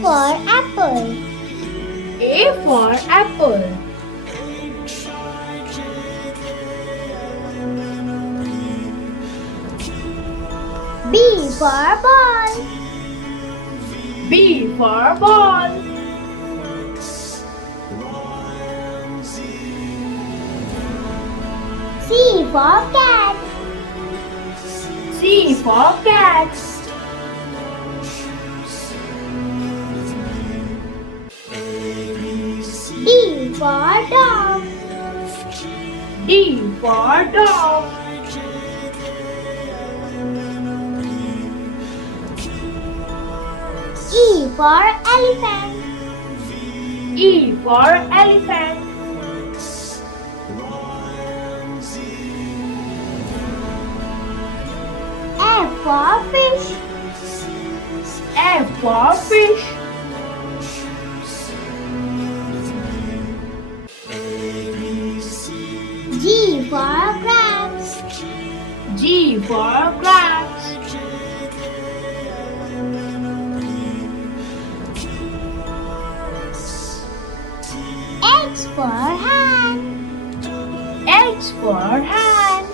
for apple. A for apple. B for ball. B for ball. C for cat. C for cat. D for dog. D for dog. E for elephant. E for elephant. F for fish. F for fish. G for grapes. G for grapes. H for hand. H for hand.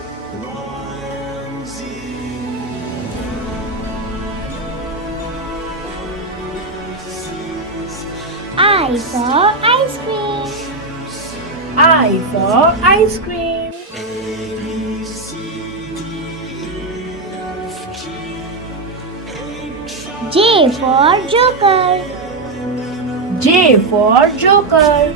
I for ice cream. I for ice cream. J for joker. J for joker.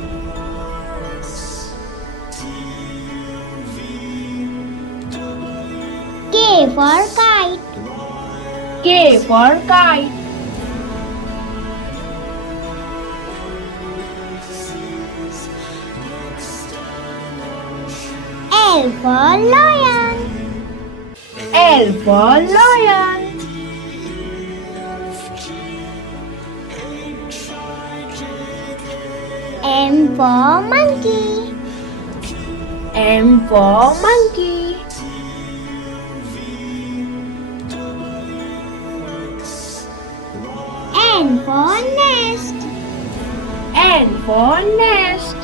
K for kite. K for kite. L for lion. L for lion. M for monkey. M for monkey. N for nest. N for nest.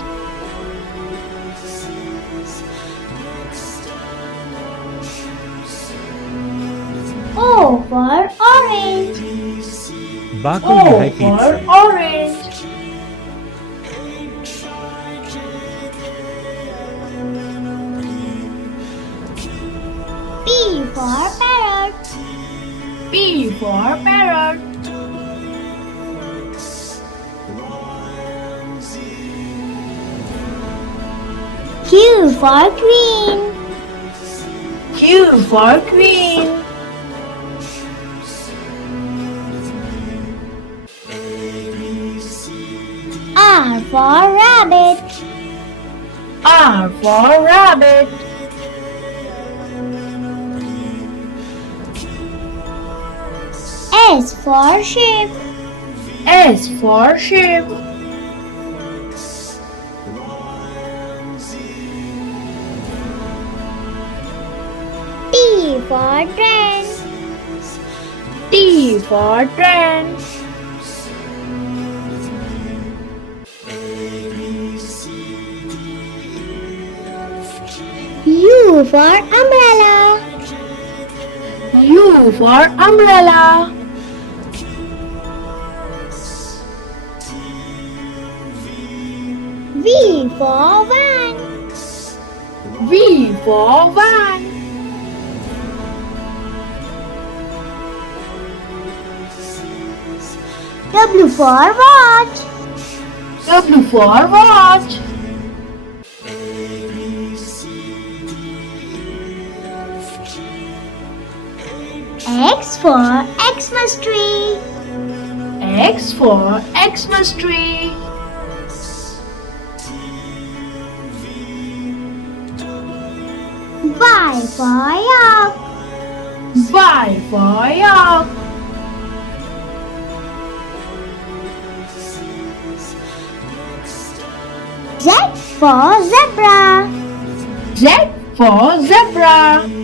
O for orange. Bakul O Bihai for Pizza. orange. P for parrot. P for parrot. Q for queen. Q for queen. R for rabbit. R for rabbit. S for sheep. S for sheep. T for train. T for train. U for umbrella. U for umbrella. V for van. V for van. W for watch. W for watch. X for Xmas tree. X for Xmas tree. Y for yak. Y for yak. Z for zebra. Z for zebra.